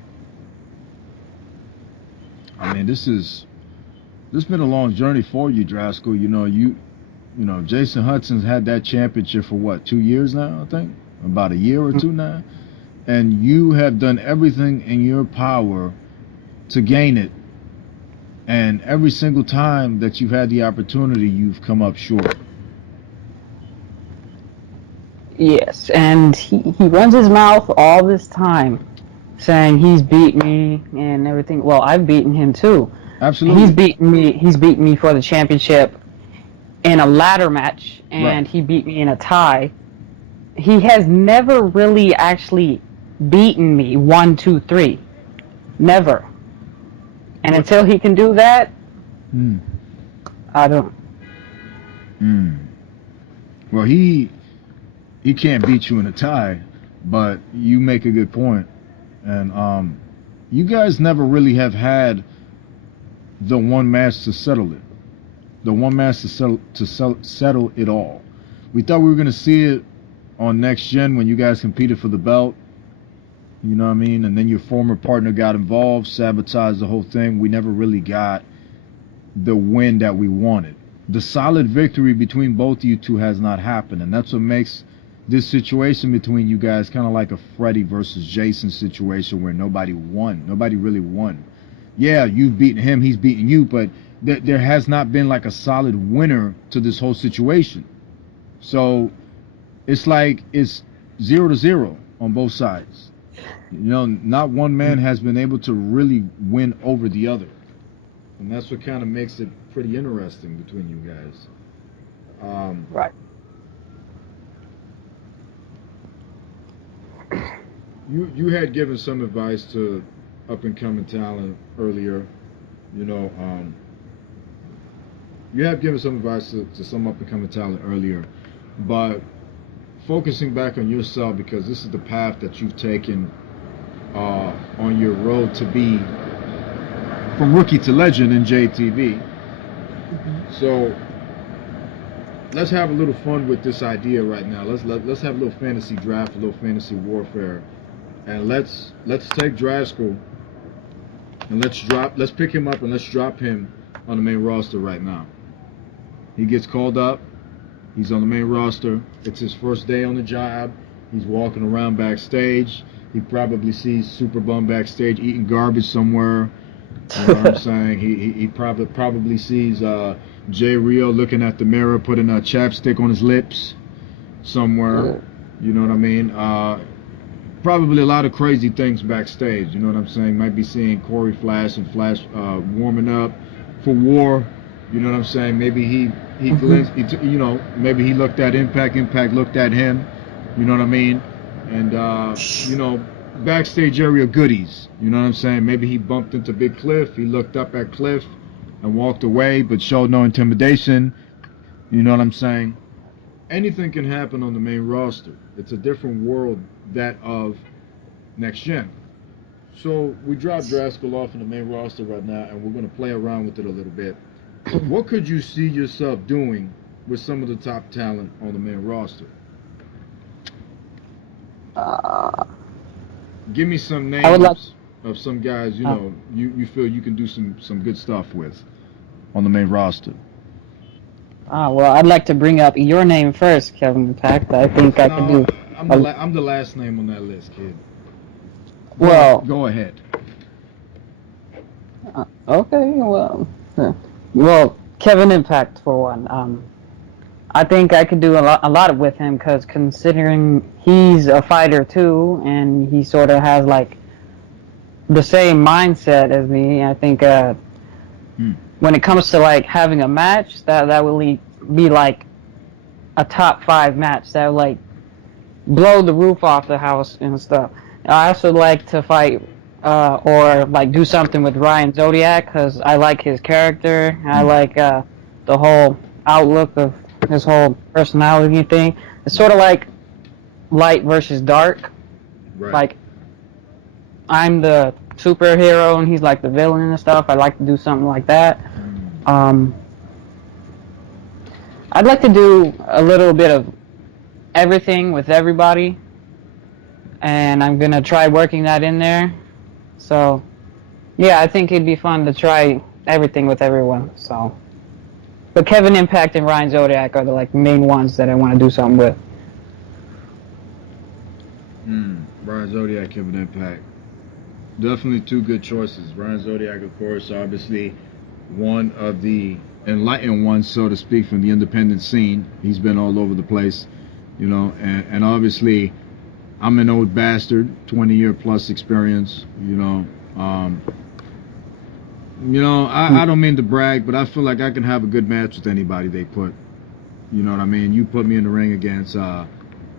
I mean, this has been a long journey for you, Drascal. You know, Jason Hudson's had that championship for what, 2 years now, I think. about a year or two now, and you have done everything in your power to gain it. And every single time that you've had the opportunity, you've come up short. Yes, and he runs his mouth all this time saying he's beat me and everything. Well, I've beaten him too. Absolutely. He's beaten me for the championship in a ladder match, and Right. he beat me in a tie. He has never really actually beaten me 1, 2, 3. Never. And What- until he can do that, Mm. I don't. Mm. Well, he can't beat you in a tie, but you make a good point. And you guys never really have had the one match to settle it. The one match to settle it all. We thought we were gonna see it on Next Gen when you guys competed for the belt. You know what I mean? And then your former partner got involved, sabotaged the whole thing. We never really got the win that we wanted. The solid victory between both of you two has not happened, and that's what makes this situation between you guys kind of like a Freddy versus Jason situation where nobody won. Nobody really won. Yeah, you've beaten him, he's beaten you, but there has not been like a solid winner to this whole situation. So it's like it's 0-0 on both sides. You know, not one man has been able to really win over the other. And that's what kind of makes it pretty interesting between you guys. Right. You had given some advice to up and coming talent earlier. You know, you have given some advice to some up and coming talent earlier, but focusing back on yourself, because this is the path that you've taken on your road to be from rookie to legend in JTV. So let's have a little fun with this idea right now. Let's have a little fantasy draft, a little fantasy warfare, and let's take Drascal and let's pick him up and let's drop him on the main roster right now. He gets called up. He's on the main roster. It's his first day on the job. He's walking around backstage. He probably sees Superbum backstage eating garbage somewhere. You know what I'm saying? He probably sees Jay Rio looking at the mirror, putting a chapstick on his lips somewhere. You know what I mean? Probably a lot of crazy things backstage. You know what I'm saying? Might be seeing Corey Flash and Flash warming up for War. You know what I'm saying? Maybe he glanced. You know, maybe he looked at Impact. Impact looked at him. You know what I mean? And you know, backstage area goodies. You know what I'm saying? Maybe he bumped into Big Cliff. He looked up at Cliff and walked away, but showed no intimidation. You know what I'm saying? Anything can happen on the main roster. It's a different world, that of Next Gen. So we dropped Drascal off in the main roster right now, and we're going to play around with it a little bit. What could you see yourself doing with some of the top talent on the main roster? Give me some names of some guys, you know, you feel you can do some good stuff with on the main roster. Well, I'd like to bring up your name first, Kevin Impact. I think I can do. I'm the last name on that list, kid. Well, go ahead. Okay, well, Kevin Impact for one. I think I could do a lot with him, because considering he's a fighter too, and he sort of has like the same mindset as me. I think when it comes to like having a match, that will be like a top 5 match that would like blow the roof off the house and stuff. I also like to fight or like do something with Ryan Zodiac, because I like his character. I like the whole outlook of his whole personality thing. It's sort of like light versus dark. Right. Like I'm the superhero and he's like the villain and stuff. I like to do something like that. I'd like to do a little bit of everything with everybody, and I'm gonna try working that in there. So yeah, I think it'd be fun to try everything with everyone. So, but Kevin Impact and Ryan Zodiac are the like main ones that I want to do something with. Brian Zodiac, Kevin Impact. Definitely two good choices. Brian Zodiac, of course, obviously one of the enlightened ones, so to speak, from the independent scene. He's been all over the place, and obviously I'm an old bastard, 20-year plus experience, I don't mean to brag, but I feel like I can have a good match with anybody they put. You know what I mean? You put me in the ring against,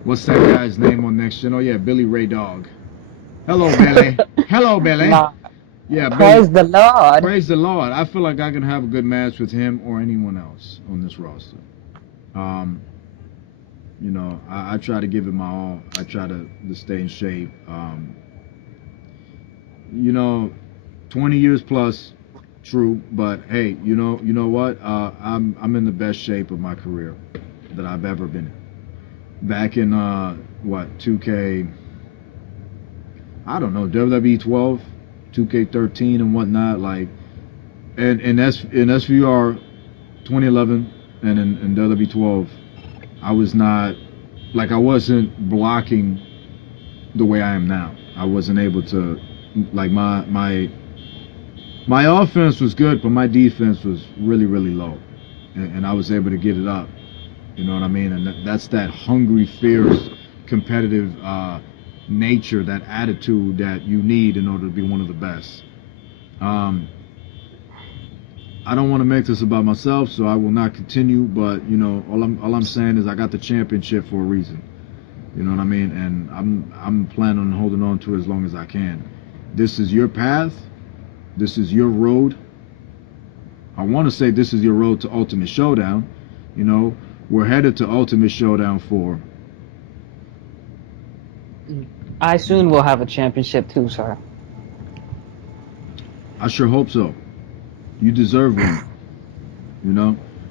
what's that guy's name on Next Gen? Oh, yeah, Billy Ray Dog. Hello, Billy. Hello, Billy. Nah, Yeah, Billy. praise the Lord. Praise the Lord. I feel like I can have a good match with him or anyone else on this roster. I try to give it my all. I try to stay in shape. 20 years plus, true, but hey, you know what? I'm in the best shape of my career that I've ever been in. Back in 2K, I don't know, WWE 12, 2K13 and whatnot, like, and in SVR 2011 and in WWE 12, I was not, like, I wasn't blocking the way I am now. I wasn't able to, like, my offense was good, but my defense was really, really low, and I was able to get it up. You know what I mean? And that's that hungry, fierce, competitive nature, that attitude that you need in order to be one of the best. I don't want to make this about myself, so I will not continue. But all I'm saying is I got the championship for a reason. You know what I mean? And I'm planning on holding on to it as long as I can. This is your path. This is your road. I want to say this is your road to Ultimate Showdown. We're headed to Ultimate Showdown 4. I soon will have a championship too, sir. I sure hope so. You deserve one.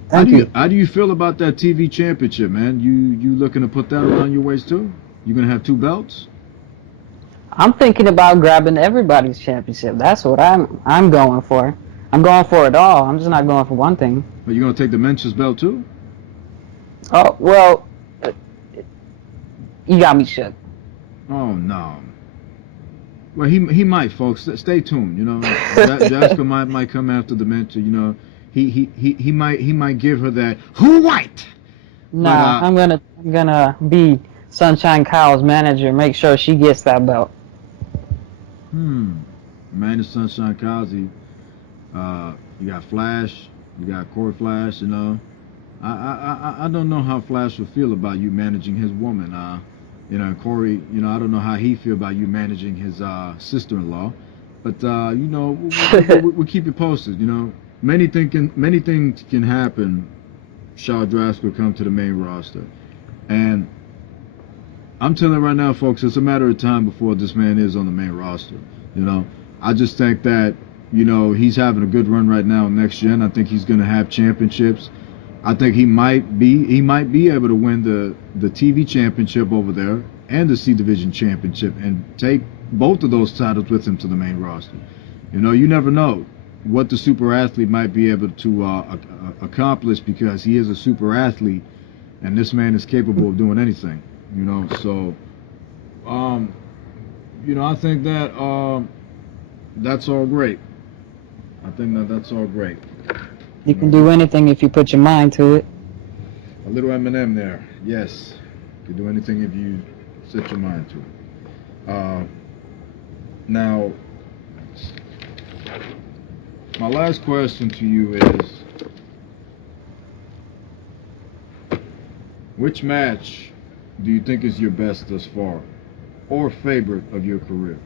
Thank you. How do you feel about that TV championship, man? You looking to put that around your waist too? You gonna have 2 belts? I'm thinking about grabbing everybody's championship. That's what I'm going for. I'm going for it all. I'm just not going for one thing. Are you gonna take the men's belt too? Oh, well, you got me shook. Oh no. Well, he might, folks. Stay tuned. Drascal might come after the mentor. He might give her that who white. Nah, I'm gonna be Sunshine Kyle's manager. Make sure she gets that belt. Man, is Sunshine Kazi. You got Flash. You got Corey Flash. I don't know how Flash will feel about you managing his woman. Corey, I don't know how he feel about you managing his sister-in-law. But we'll keep you posted. Many things can happen. Shall Drascal come to the main roster, and I'm telling you right now, folks, it's a matter of time before this man is on the main roster. I just think that he's having a good run right now in Next Gen. I think he's going to have championships. I think he might be able to win the TV championship over there and the C Division championship and take both of those titles with him to the main roster. You never know what the super athlete might be able to accomplish, because he is a super athlete and this man is capable of doing anything. So I think that that's all great. I think that's all great. You can do anything if you put your mind to it. A little Eminem there. Yes. You can do anything if you set your mind to it. Now, my last question to you is, which match do you think is your best thus far, or favorite of your career?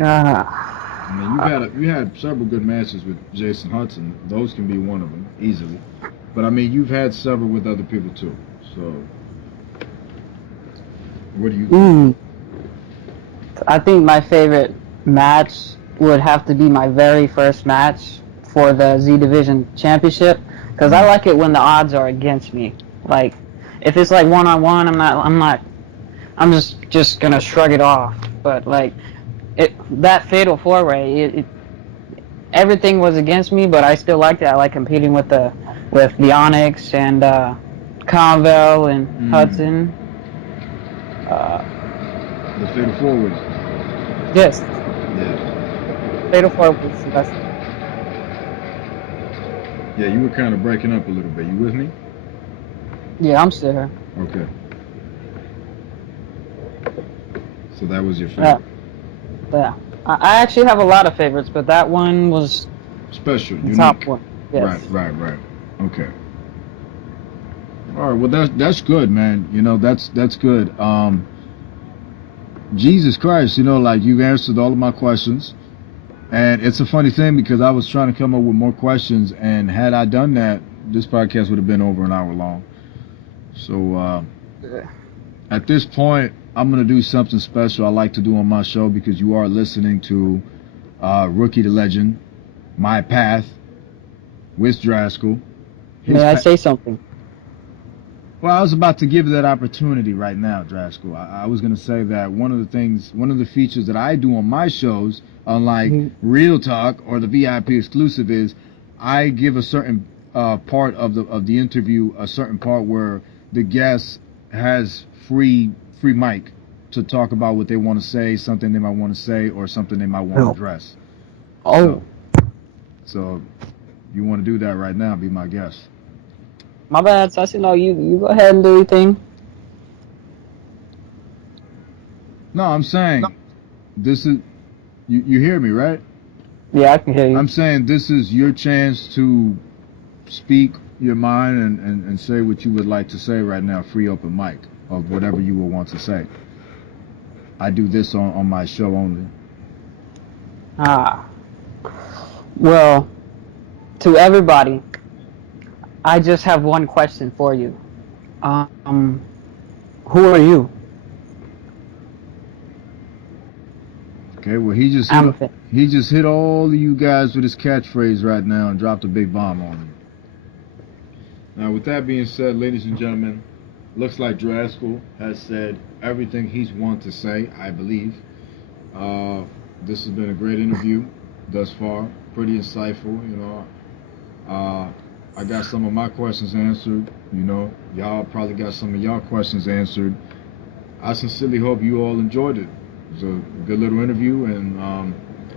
I mean, you had several good matches with Jason Hudson. Those can be one of them easily. But I mean, you've had several with other people too. So, what do you think? I think my favorite match would have to be my very first match for the Z Division Championship, because I like it when the odds are against me. Like, if it's like one-on-one, I'm just gonna shrug it off. But like, that Fatal 4-Way, everything was against me, but I still liked it. I like competing with the Onyx and Conville and Hudson. The Fatal Four Was. Yes, Yeah. Fatal Four was the best. Yeah, you were kind of breaking up a little bit. You with me? Yeah, I'm still here. Okay. So that was your Yeah, favorite. yeah. I actually have a lot of favorites, but that one was Special, the top unique. one. Right, Yes. right, right. Okay. All right. Well, that's good, man. That's good. Jesus Christ, like you've answered all of my questions. And it's a funny thing because I was trying to come up with more questions, and had I done that, this podcast would have been over an hour long. So at this point, I'm gonna do something special I like to do on my show because you are listening to Rookie to Legend, My Path with Drascal. May I say something? Well, I was about to give you that opportunity right now, Drascal. I was going to say that one of the features that I do on my shows, unlike Mhm. Real Talk or the VIP exclusive, is I give a certain part of the interview, a certain part where the guest has free mic to talk about what they want to say, something they might want to say, or something they might want to No. address. Oh, So you want to do that right now? Be my guest. my bad. So I said, no, you go ahead and do your thing. No, I'm saying this is you hear me, right? Yeah, I can hear you. I'm saying this is your chance to speak your mind and say what you would like to say right now, free open mic of whatever you will want to say. I do this on my show only. Ah, well, to everybody, I just have one question for you. Who are you? Okay, well I'm a fan. he just hit all of you guys with his catchphrase right now and dropped a big bomb on me. Now with that being said, ladies and gentlemen, looks like Drascal has said everything he's wanted to say, I believe. This has been a great interview thus far. Pretty insightful. I got some of my questions answered. Y'all probably got some of y'all questions answered. I sincerely hope you all enjoyed it. It was a good little interview, and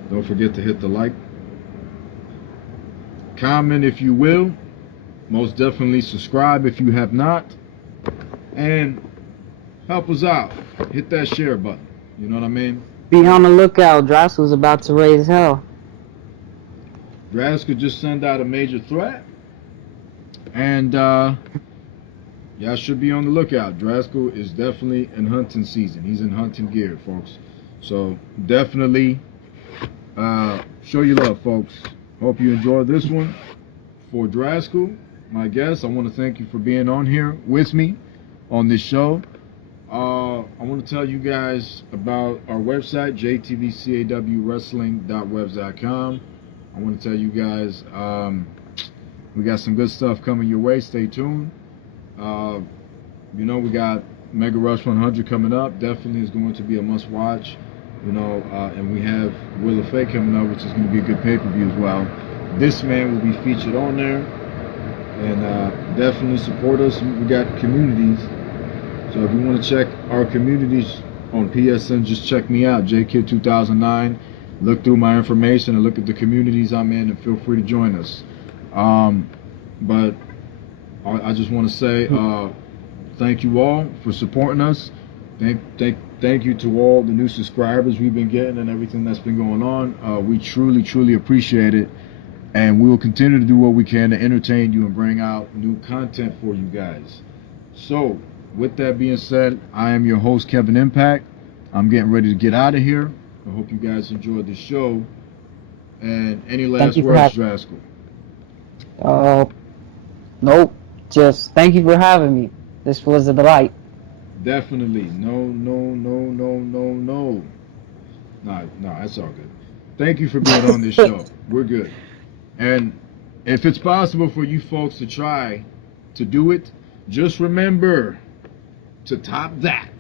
don't forget to hit the like, comment if you will. Most definitely subscribe if you have not, and help us out. Hit that share button. You know what I mean? Be on the lookout. Drassel's about to raise hell. Drascal just send out a major threat, and y'all should be on the lookout. Drascal is definitely in hunting season. He's in hunting gear, folks. So definitely show your love, folks. Hope you enjoyed this one. For Drascal, my guest, I want to thank you for being on here with me on this show. I want to tell you guys about our website, jtvcawwrestling.webs.com. I want to tell you guys we got some good stuff coming your way. Stay tuned. We got Mega Rush 100 coming up. Definitely is going to be a must watch. And we have Will of Fate coming up, which is going to be a good pay-per-view as well. This man will be featured on there. And definitely support us. We got communities. So if you want to check our communities on PSN, just check me out, JKid2009. Look through my information and look at the communities I'm in, and feel free to join us. But I just want to say thank you all for supporting us. Thank you to all the new subscribers we've been getting and everything that's been going on. We truly appreciate it. And we will continue to do what we can to entertain you and bring out new content for you guys. So, with that being said, I am your host, Kevin Impact. I'm getting ready to get out of here. I hope you guys enjoyed the show. And any last words, Drascal? Nope. Just thank you for having me. This was a delight. Definitely. No. No, that's all good. Thank you for being on this show. We're good. And if it's possible for you folks to try to do it, just remember to top that.